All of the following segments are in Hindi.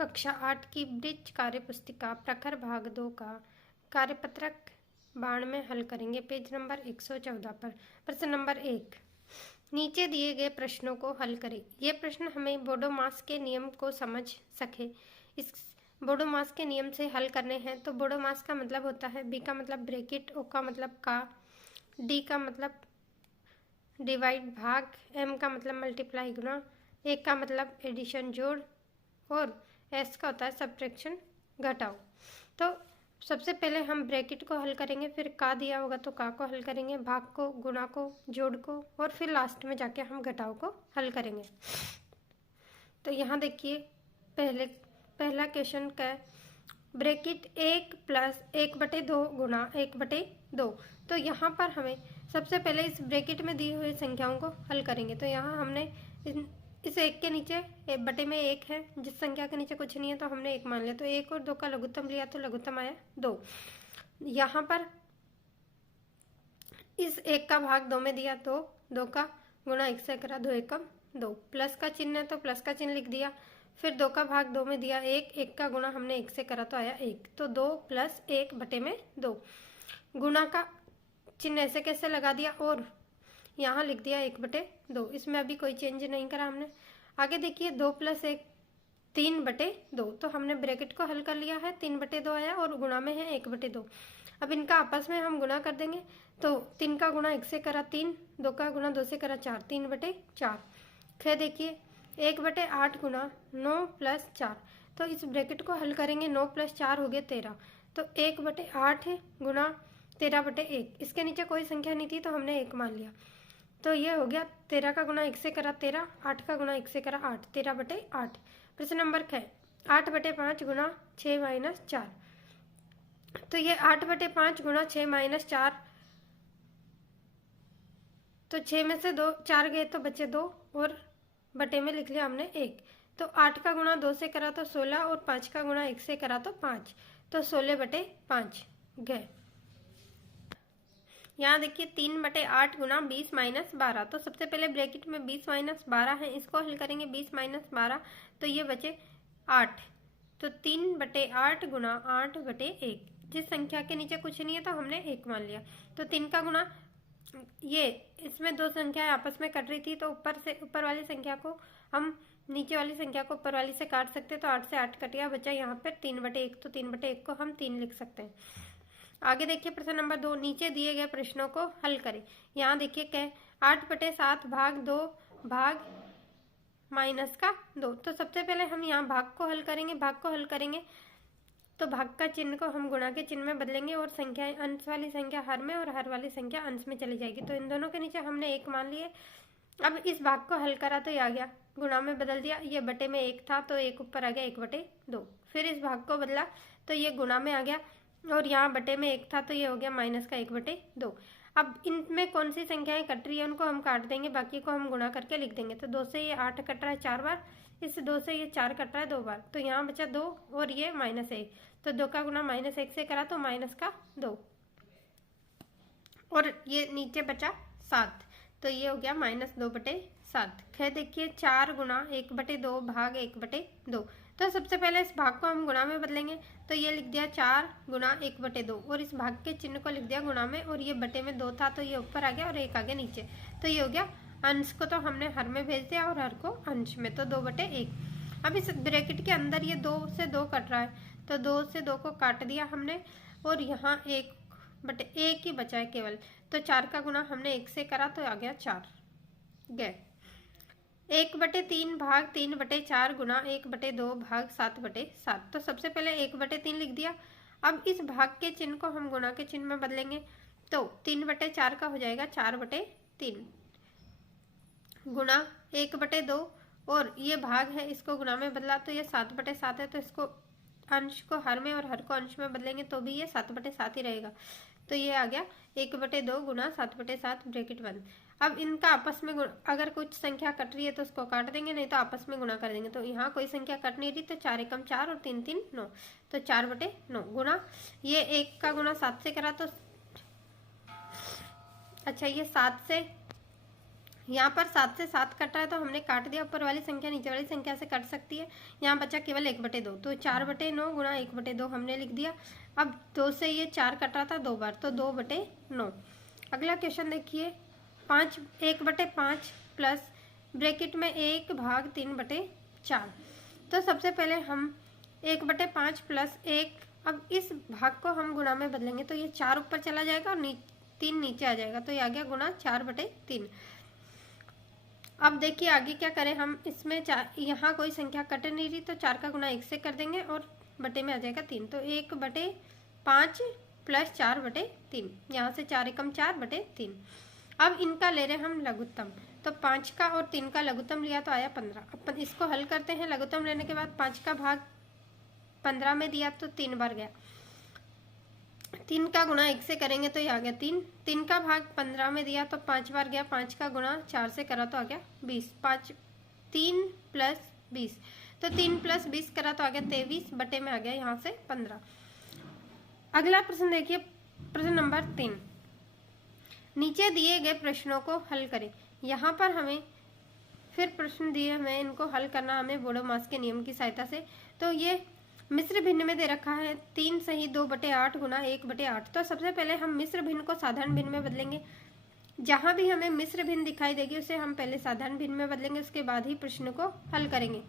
कक्षा 8 की ब्रिज कार्यपुस्तिका प्रखर भाग 2 का कार्यपत्रक बाण में हल करेंगे। पेज नंबर 114 पर प्रश्न नंबर 1, नीचे दिए गए प्रश्नों को हल करें। ये प्रश्न हमें बोडोमास के नियम को समझ सके इस बोडोमास के नियम से हल करने हैं। तो बोडोमास का मतलब होता है बी का मतलब ब्रैकेट, ओ का मतलब का, डी का मतलब डिवाइड भाग, एम का मतलब मल्टीप्लाई गुणा, ए का मतलब एडिशन जोड़ और एस का होता है सब्ट्रैक्शन घटाओ। तो सबसे पहले हम ब्रैकेट को हल करेंगे, फिर का दिया होगा तो का को हल करेंगे, भाग को, गुणा को, जोड़ को और फिर लास्ट में जाके हम घटाव को हल करेंगे। तो यहाँ देखिए पहला क्वेश्चन का है ब्रैकेट 1 प्लस 1/2 गुणा 1/2। तो यहाँ पर हमें सबसे पहले इस ब्रैकेट में दी हुई संख्याओं को हल करेंगे। तो यहाँ हमने इस एक के नीचे बटे में 1 है, जिस संख्या के नीचे कुछ नहीं है तो हमने 1 मान लिया। तो 1 और 2 का लघुत्तम लिया तो लघुत्तम आया 2। यहाँ पर इस 1 का भाग 2 में दिया तो 2 का गुणा 1 से करा, 2 एकम 2, प्लस का चिन्ह है तो प्लस का चिन्ह लिख दिया। फिर 2 का भाग 2 में दिया 1, 1 का गुणा हमने 1 से करा तो आया 1। तो 2 + 1 बटे में 2, गुणा का चिन्ह ऐसे कैसे लगा दिया और यहाँ लिख दिया 1/2। इसमें अभी कोई चेंज नहीं करा हमने। आगे देखिए 2 + 1 3/2। तो हमने ब्रैकेट को हल कर लिया है, 3/2 आया और गुणा में है 1/2। अब इनका आपस में हम गुणा कर देंगे। तो 3 का गुणा 1 से करा 3, 2 का गुणा 2 से करा 4, 3/4। फिर देखिए 1/8 गुणा 9 + 4। तो इस ब्रैकेट को हल करेंगे, 9 + 4 हो गया 13। तो 1/8 गुणा 13/1। इसके नीचे कोई संख्या नहीं थी तो हमने 1 मान लिया। तो ये हो गया 13 का गुणा 1 से करा 13, 8 का गुणा 1 से करा 8, 13/8। प्रश्न नंबर 6, 8/5 गुणा 6 - 4। तो ये 8/5 गुणा 6 - 4, तो 6 में से 2 4 गए तो बचे 2 और बटे में लिख लिया हमने 1। तो 8 का गुणा 2 से करा तो 16 और 5 का गुणा 1 से करा तो 5, तो 16/5 गए। यहाँ देखिए 3/8 गुणा 20 - 12। तो सबसे पहले ब्रैकेट में 20 - 12 है, इसको हल करेंगे 20 - 12, तो ये बचे 8। तो 3/8 गुणा 8/1। जिस संख्या के नीचे कुछ नहीं है तो हमने 1 मान लिया। तो 3 का गुणा, ये इसमें 2 संख्याएं आपस में कट रही थी तो ऊपर वाली संख्या को हम नीचे वाली संख्या को ऊपर वाली से काट सकते। तो 8 से 8 कट गया, बचा यहाँ पर 3/1। तो 3/1 को हम 3 लिख सकते हैं। आगे देखिए प्रश्न नंबर 2, नीचे दिए गए प्रश्नों को हल करें। यहाँ देखिए क्या 8/7 भाग 2 भाग -2। तो सबसे पहले हम यहाँ भाग को हल करेंगे। तो भाग का चिन्ह को हम गुणा के चिन्ह में बदलेंगे और संख्याएं, अंश वाली संख्या हर में और हर वाली संख्या अंश में चली जाएगी। तो इन दोनों के नीचे हमने 1 मान लिए। अब इस भाग को हल करा तो ये आ गया, गुणा में बदल दिया, ये बटे में 1 था तो 1 ऊपर आ गया 1/2। फिर इस भाग को बदला तो ये गुणा में आ गया और यहाँ बटे में 1 था तो ये हो गया माइनस का 1/2। अब इनमें कौन सी संख्याएं कट रही है उनको हम काट देंगे, बाकी को हम गुणा करके लिख देंगे। तो 2 से ये 8 कट रहा है 4 बार, इस 2 से ये 4 कट रहा है 2 बार, तो यहाँ बचा 2 और ये -1। तो 2 का गुणा -1 से करा तो -2 और ये नीचे बचा 7, तो ये हो गया -2/7। फिर देखिए 4 गुणा 1/2 भाग 1/2। तो सबसे पहले इस भाग को हम गुणा में बदलेंगे। तो ये लिख दिया 4 गुणा 1/2 और इस भाग के चिन्ह को लिख दिया गुणा में और ये बटे में 2 था तो ये ऊपर आ गया और 1 आ गया नीचे। तो ये हो गया, अंश को तो हमने हर में भेज दिया और हर को अंश में, तो 2/1। अब इस ब्रैकेट के अंदर ये 2 से 2 कट रहा है तो 2 से 2 को काट दिया हमने और यहाँ 1/1 ही बचा है केवल। तो 4 का गुणा हमने 1 से करा तो आ गया 4 गए। 1/3 भाग 3/4 गुणा 1/2 भाग 7/7। तो सबसे पहले 1/3 लिख दिया। अब इस भाग के चिन्ह को हम गुणा के चिन्ह में बदलेंगे। तो 3/4 का हो जाएगा 4/3 गुणा 1/2 और ये भाग है, इसको गुणा में बदला तो ये 7/7 है। तो इसको अंश को हर में और हर को अंश में बदलेंगे तो भी ये 7/7 ही रहेगा। तो ये आ गया 1/2 गुणा 7/7 ब्रैकेट बंद। अब इनका आपस में अगर कुछ संख्या कट रही है तो उसको काट देंगे, नहीं तो आपस में गुणा कर देंगे। तो यहाँ कोई संख्या कट नहीं रही तो 4 एकम 4 और 3 3 9, तो 4/9 गुणा ये 1 का गुणा 7 से करा तो अच्छा ये 7 से यहाँ पर 7 से 7 कट रहा है तो हमने काट दिया, ऊपर वाली संख्या नीचे वाली संख्या से कट सकती है। यहाँ बचा केवल 1/2, तो 4/9 गुणा 1/2 हमने लिख दिया। अब 2 से ये 4 कट रहा था 2 बार, तो 2/9। अगला क्वेश्चन देखिए, 1/5 प्लस ब्रैकेट में 1/3/4। तो सबसे पहले हम 1/5 प्लस 1, अब इस भाग को हम गुणा में बदलेंगे तो ये 4 ऊपर चला जाएगा और 3 नीचे आ जाएगा, तो ये आ गया गुणा 4/3। अब देखिए आगे क्या करें हम, इसमें यहाँ कोई संख्या कट नहीं रही तो 4 का गुणा 1 से कर देंगे और बटे में आ जाएगा 3, तो 1/5 प्लस 4/3, यहाँ से 4 एकम 4/3। अब इनका ले रहे हम लघुत्तम, तो 5 का और 3 का लघुत्तम लिया तो आया 15। अपन इसको हल करते हैं। लघुत्तम लेने के बाद 5 का भाग 15 में दिया तो 3 बार गया, 3 का गुणा 1 से करेंगे तो ये आ गया 3। 3 का भाग 15 में दिया तो 5 बार गया, 5 का गुणा 4 से करा तो आ गया 20। 3 प्लस 20, तो 3 प्लस 20 करा तो आ गया 23, बटे में आ गया यहाँ से 15। अगला प्रश्न देखिए, प्रश्न नंबर 3। नीचे दिए गए प्रश्नों को हल करें। यहाँ पर हमें फिर प्रश्न दिए, हमें इनको हल करना हमें बोडोमास के नियम की सहायता से। तो ये मिश्र भिन्न में दे रखा है 3 सही 2/8 गुणा 1/8। तो सबसे पहले हम मिश्र भिन्न को साधारण भिन्न में बदलेंगे। जहां भी हमें मिश्र भिन्न दिखाई देगी उसे हम पहले साधारण भिन्न में बदलेंगे, उसके बाद ही प्रश्न को हल करेंगे।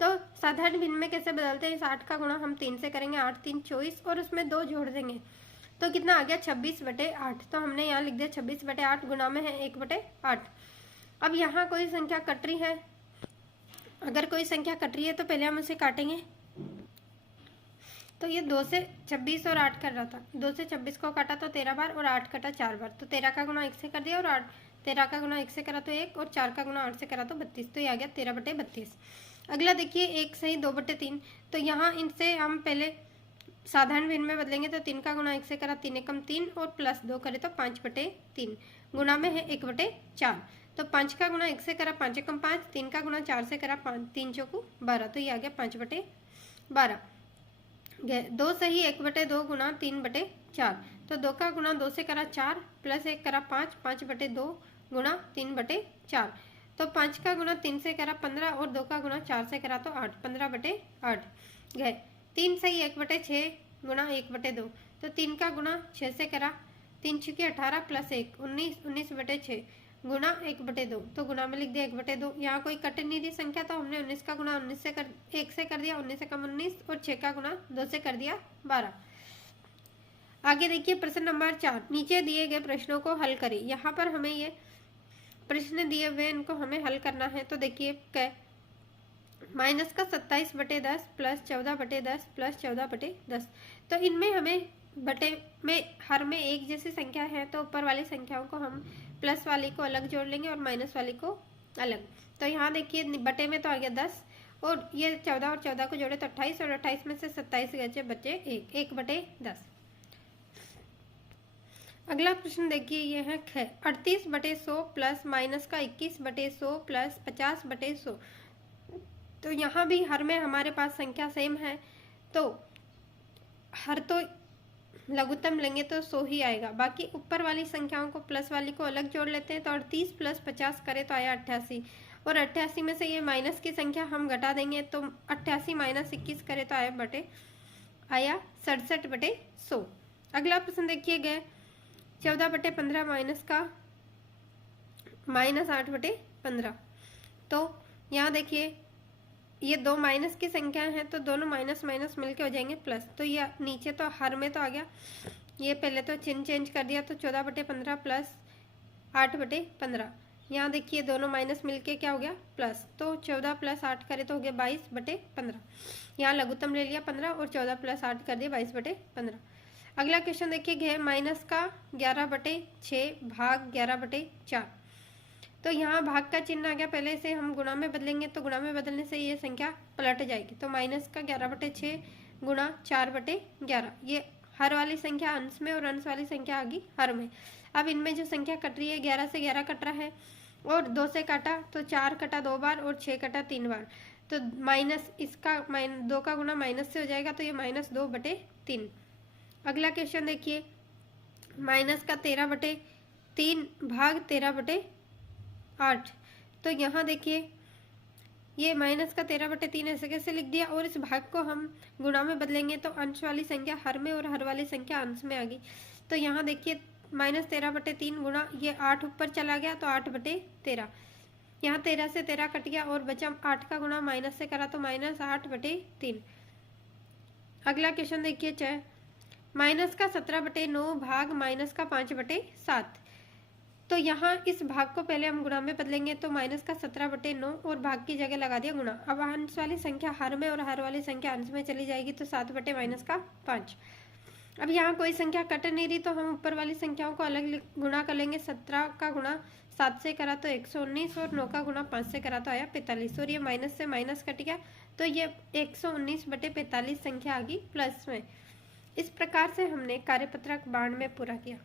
तो साधारण भिन्न में कैसे बदलते हैं, इस 8 का गुणा हम 3 से करेंगे, 8 3 24 और उसमें 2 जोड़ देंगे तो कितना आ गया 26/8। तो हमने यहाँ लिख दिया 26/8 गुणा में है 1/8। अब यहाँ कोई संख्या कट रही है, अगर कोई संख्या कट रही है तो पहले हम उसे काटेंगे। तो ये 2 से 26 और 8 कर रहा था, 2 से 26 को काटा तो 13 बार और 8 कटा 4 बार, तो 13 का गुणा 1 से कर दिया और 13 का गुणा 1 से करा तो 1 और 4 का गुणा 8 से करा तो 32, तो ये आ गया 13/32। अगला देखिए 1 सही 2/3। तो यहाँ इनसे हम पहले साधारण भिन्न में बदलेंगे, तो 3 का गुणा 1 से करा 3 एकम 3 और प्लस 2 करे तो 5/3, गुणा में है 1/4। तो 5 का गुणा 1 से करा 5 एकम 5, 3 का गुणा 4 से करा 5 3 चौको 12, तो ये आ गया 5/12। 2 सही 1/2 गुणा 3/4। तो 2 का गुणा 2 से करा 4 प्लस 1 करा 5, 5/2 गुणा 3/4। तो 5 का गुणा 3 से करा 15 और 2 का गुणा 4 से करा तो 8, 15/8 गए। 3 सही 1/6 गुणा 1/2। तो 3 का गुणा 6 से करा, 3 छुके 18 प्लस 1 19, 19/6 गुणा 1/2, तो गुणा में लिख दिया 1/2। यहाँ कोई कट नहीं दी संख्या तो हमने 19 का गुणा 1 से कर दिया, 19 से कम 19 और 6 का गुणा 2 से कर दिया 12। आगे देखिए प्रश्न नंबर 4। नीचे दिए गए प्रश्नों को हल करें। यहाँ पर हमें ये प्रश्न दिए हुए इनको हमें हल करना है। तो देखिए क्या, माइनस का 27/10 प्लस 14/10 प्लस 14/10। तो इनमें हमें बटे में हर में एक जैसी संख्या है तो ऊपर वाली संख्याओं को हम प्लस वाली को अलग जोड़ लेंगे और माइनस वाली को अलग। तो यहाँ देखिए बटे में तो आ गया 10 और ये 14 और 14 को जोड़े तो 28 और 28 में से 27 गए बचे 1/10। अगला प्रश्न देखिए ये है 38/100 प्लस माइनस का 21/100 प्लस 50/100। तो यहाँ भी हर में हमारे पास संख्या सेम है तो हर तो लघुत्तम लेंगे तो 100 ही आएगा। बाकी ऊपर वाली संख्याओं को प्लस वाली को अलग जोड़ लेते हैं। तो 38 प्लस 50 करे तो आया 88 और 88 में से ये माइनस की संख्या हम घटा देंगे तो 88 माइनस 21 करे तो आया 67/100। अगला प्रश्न देखिए गए 14/15 माइनस का माइनस 8/15। तो यहाँ देखिए ये दो माइनस की संख्या है तो दोनों माइनस माइनस मिलके हो जाएंगे प्लस। तो ये नीचे तो हर में तो आ गया, ये पहले तो चिन्ह चेंज कर दिया तो 14/15 प्लस 8/15। यहाँ देखिए दोनों माइनस मिलके क्या हो गया प्लस, तो 14 प्लस 8 करे तो हो गया 22/15। यहाँ लघुत्तम ले लिया 15 और 14 प्लस 8 कर दिया 22/15। अगला क्वेश्चन देखिए माइनस का 11/6 भाग 11/4। तो यहाँ भाग का चिन्ह आ गया, पहले से हम गुणा में बदलेंगे तो गुणा में बदलने से ये संख्या पलट जाएगी। तो माइनस का 11/6 गुणा 4/11। ये हर वाली संख्या अंश में और अंश वाली संख्या आ गई हर में। अब इनमें जो संख्या कट रही है 11 से 11 कट रहा है और 2 से काटा तो 4 कटा 2 बार और 6 कटा 3 बार। तो माइनस इसका 2 का गुणा माइनस से हो जाएगा तो ये -2/3। अगला क्वेश्चन देखिए माइनस का 13/3 भाग 13/8। 8। तो यहाँ देखिए ये माइनस का 13/3 ऐसे कैसे लिख दिया, और इस भाग को हम गुणा में बदलेंगे तो अंश वाली संख्या हर में और हर वाली संख्या अंश में आ गई। तो यहाँ देखिए -13/3 गुणा ये 8 ऊपर चला गया तो 8/13, यहाँ 13 से 13 कट गया और बचा 8 का गुणा माइनस से करा तो -8/3। अगला क्वेश्चन देखिए माइनस का 17/9 भाग माइनस का 5/7। तो यहाँ इस भाग को पहले हम गुणा में बदलेंगे तो माइनस का 17/9 और भाग की जगह लगा दिया गुणा। अब अंश वाली संख्या हर में और हर वाली संख्या अंश में चली जाएगी तो 7/-5। अब यहाँ कोई संख्या कट नहीं रही तो हम ऊपर वाली संख्याओं को अलग गुणा कर लेंगे। 17 का गुणा 7 से करा तो 119 और 9 का गुणा 5 से करा तो आया 45, और ये माइनस से माइनस कट गया तो ये 119/45 संख्या आ गई प्लस में। इस प्रकार से हमने कार्यपत्रक 92 पूरा किया।